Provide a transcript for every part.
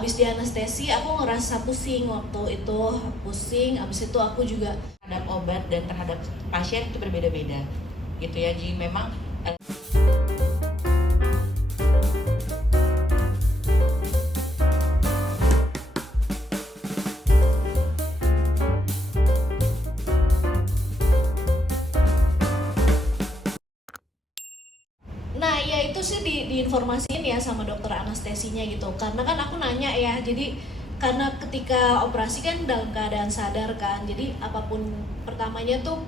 abis di anestesi aku ngerasa pusing waktu itu, pusing. Abis itu aku juga terhadap obat dan terhadap pasien itu berbeda-beda gitu ya. Jadi memang nah ya itu sih diinformasiin ya sama dokter anestesinya gitu, karena kan aku nanya ya, jadi karena ketika operasi kan dalam keadaan sadar kan, jadi apapun pertamanya tuh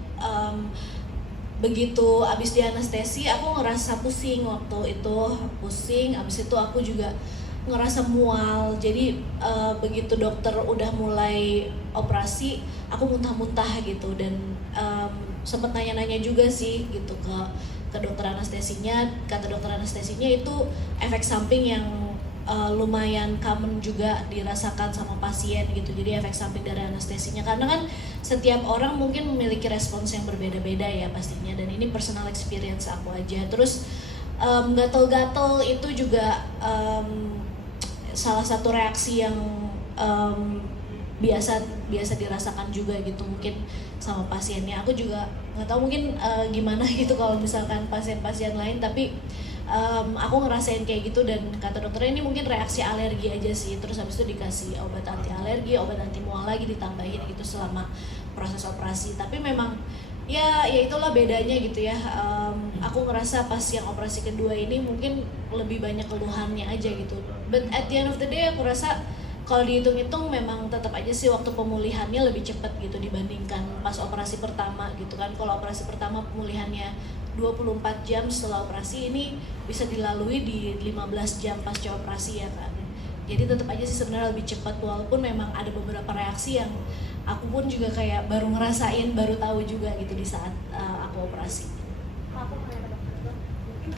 begitu abis di anestesi aku ngerasa pusing waktu itu, pusing. Abis itu aku juga ngerasa mual, jadi begitu dokter udah mulai operasi aku muntah-muntah gitu. Dan sempet nanya-nanya juga sih gitu ke dokter anestesinya. Kata dokter anestesinya itu efek samping yang lumayan common juga dirasakan sama pasien gitu. Jadi efek samping dari anestesinya, karena kan setiap orang mungkin memiliki respons yang berbeda-beda ya pastinya, dan ini personal experience aku aja. Terus gatal-gatal itu juga salah satu reaksi yang biasa dirasakan juga gitu mungkin sama pasiennya. Aku juga nggak tahu mungkin gimana gitu kalau misalkan pasien-pasien lain, tapi aku ngerasain kayak gitu. Dan kata dokternya ini mungkin reaksi alergi aja sih. Terus habis itu dikasih obat anti alergi, obat anti mual lagi ditambahin gitu selama proses operasi. Tapi memang ya itulah bedanya gitu ya. Aku ngerasa pas yang operasi kedua ini mungkin lebih banyak keluhannya aja gitu. But at the end of the day aku rasa kalau dihitung-hitung memang tetap aja sih waktu pemulihannya lebih cepat gitu dibandingkan pas operasi pertama gitu kan. Kalau operasi pertama pemulihannya 24 jam, setelah operasi ini bisa dilalui di 15 jam pasca operasi ya kan. Jadi tetap aja sih sebenarnya lebih cepat, walaupun memang ada beberapa reaksi yang aku pun juga kayak baru ngerasain, baru tahu juga gitu di saat aku operasi. Aku kayak dokter, mungkin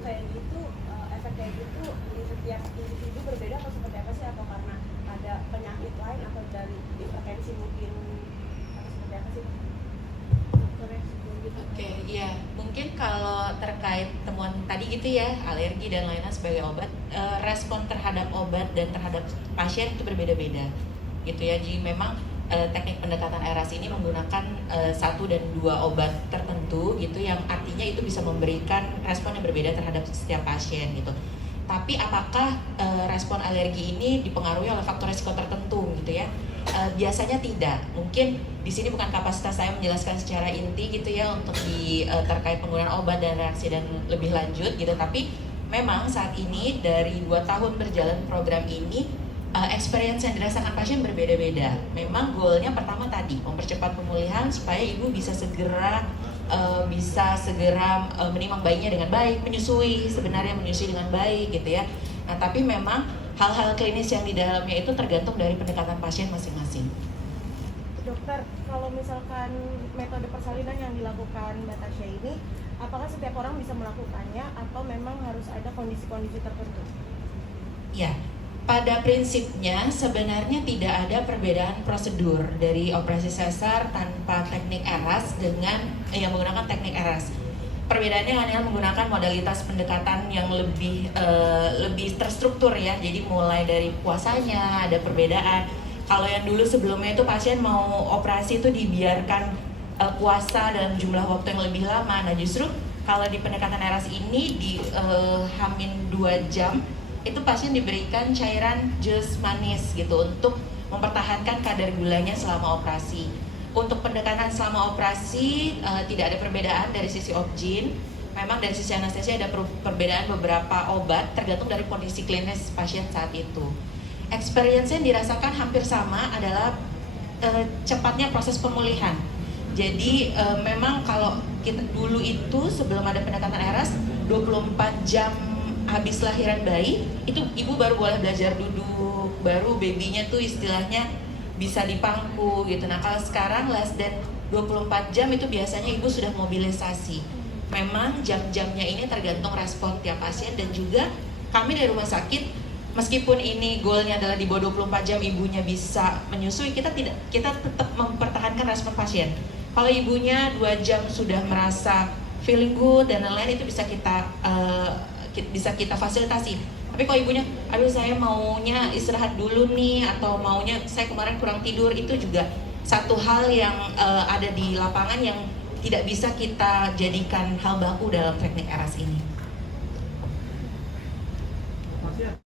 kayak gitu, efek kayak gitu di setiap individu berbeda atau seperti apa sih, atau karena ada penyakit lain atau dari hipertensi mungkin, atau seperti apa sih? Oke, iya. Mungkin kalau terkait temuan tadi gitu ya, alergi dan lain-lain sebagai obat, respon terhadap obat dan terhadap pasien itu berbeda-beda gitu ya. Jadi memang teknik pendekatan ERAS ini menggunakan 1 dan 2 obat tertentu gitu, yang artinya itu bisa memberikan respon yang berbeda terhadap setiap pasien gitu. Tapi apakah respon alergi ini dipengaruhi oleh faktor risiko tertentu gitu ya? Biasanya tidak. Mungkin di sini bukan kapasitas saya menjelaskan secara inti gitu ya untuk terkait penggunaan obat dan reaksi dan lebih lanjut gitu. Tapi memang saat ini dari 2 tahun berjalan program ini, experience yang dirasakan pasien berbeda-beda. Memang goalnya pertama tadi mempercepat pemulihan supaya ibu bisa segera menimang bayinya dengan baik, menyusui dengan baik gitu ya. Nah, tapi memang hal-hal klinis yang di dalamnya itu tergantung dari pendekatan pasien masing-masing. Dokter, kalau misalkan metode persalinan yang dilakukan Mbak Tasya ini, apakah setiap orang bisa melakukannya atau memang harus ada kondisi-kondisi tertentu? Ya, pada prinsipnya sebenarnya tidak ada perbedaan prosedur dari operasi sesar tanpa teknik ERAS dengan yang menggunakan teknik ERAS. Perbedaannya hanya menggunakan modalitas pendekatan yang lebih terstruktur ya. Jadi mulai dari puasanya ada perbedaan. Kalau yang dulu sebelumnya itu pasien mau operasi itu dibiarkan puasa dalam jumlah waktu yang lebih lama. Nah, justru kalau di pendekatan ERAS ini di hamin 2 jam itu pasien diberikan cairan jus manis gitu untuk mempertahankan kadar gulanya selama operasi. Untuk pendekatan selama operasi tidak ada perbedaan dari sisi objin. Memang dari sisi anestesi ada perbedaan beberapa obat tergantung dari kondisi klinis pasien saat itu. Experience yang dirasakan hampir sama adalah cepatnya proses pemulihan. Jadi memang kalau kita dulu itu sebelum ada pendekatan ERAS 24 jam habis lahiran bayi itu ibu baru boleh belajar duduk, baru babynya tuh istilahnya bisa dipangku gitu. Nah, kalau sekarang less than 24 jam itu biasanya ibu sudah mobilisasi. Memang jam-jamnya ini tergantung respon tiap pasien, dan juga kami dari rumah sakit meskipun ini goalnya adalah di bawah 24 jam ibunya bisa menyusui, kita tetap mempertahankan respon pasien. Kalau ibunya 2 jam sudah merasa feeling good dan lain-lain, itu bisa kita fasilitasi Tapi kalau ibunya, aduh saya maunya istirahat dulu nih, atau maunya saya kemarin kurang tidur, itu juga satu hal yang ada di lapangan yang tidak bisa kita jadikan hal baku dalam teknik eras ini.